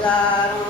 rodaram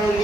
glória.